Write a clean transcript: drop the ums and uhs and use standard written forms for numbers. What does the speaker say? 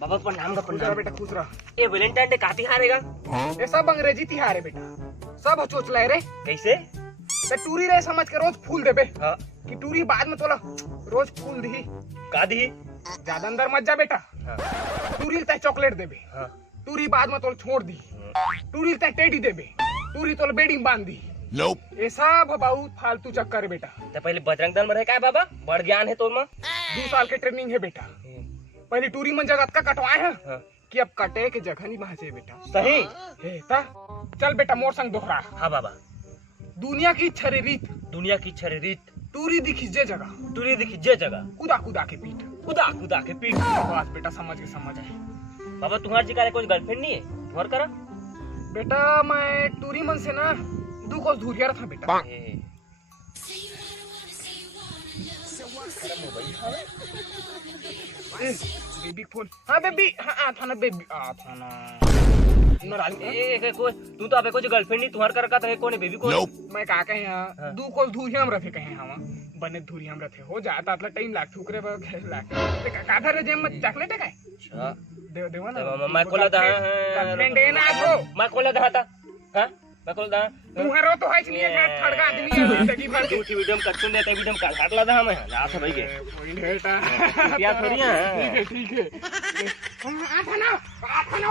बाबा प्रणाम का खुश रहा प्रणाम। बेटा, खुश रहा। ये वैलेंटाइन डे का तिहारेगा? ये सब अंग्रेजी तिहार है बेटा, सब चोच लाए रे। कैसे? ते टूरी रे समझ के रोज फूल देबे हाँ। कि टूरी बाद में तोला रोज फूल दी। का दी? ज्यादा अंदर मत जा बेटा। हाँ। टूरी ते चॉकलेट देबे, हाँ। टूरी बाद में तोला छोड़ दी। टूरी ते टेडी देबे, टूरी तोला बेडिंग बांध दी। ये सब बहुत फालतू चक्कर है बेटा। तो पहले बजरंग दल में रहे का है बाबा? बड़ ज्ञान है तोर में। 2 साल के ट्रेनिंग है बेटा। पहले टूरी मन जगह का कटवाए हैं हाँ। कि अब कटे के जगह नहीं पहुंचे बेटा। सही। हे ता चल बेटा मोर संग दोहरा। हाँ बाबा। दुनिया की छरे रीत, दुनिया की छह रीत, टूरी दिखी जे जगह, तुरी दिखी जे जगह, कुदा कुदा के पीठ। खुदा खुदा के पीठ। बस बेटा समझ गए, समझ गए। बाबा तुम्हारे जी का कोई गर्लफ्रेंड नहीं है? तुम्हार करा? बेटा मैं टूरी मन से ना 2 कोस दूरिया रहा था बेटा। ए, बेबी फोन। हाँ बेबी, हाँ था ना बेबी, था ना। कोई तू तो अबे कोई गर्लफ्रेंड नहीं तुम्हार करा का तो कौन है बेबी को? मैं का कहे हाँ। यहाँ 2 कोस दूरिया में रखे कहे हम बने दूरिया में रखे हो जाता मतलब टाइम लाग ठुकरे पर लाग का था रे जेम में चॉकलेट है का? अच्छा। देवा तो ना मैं कोला दा गर्लफ्रेंड है ना तो मैं कोला दा था। हां मैं कोला दा तू हरो तो है इसलिए मैं थड़गा आदमी है जिंदगी भर के। दूसरी वीडियो में कच्चून देते वीडियो में काट ला दा हम ना था भाई के पॉइंट बेटा क्या थोड़ी है। ठीक है ठीक है। आ था ना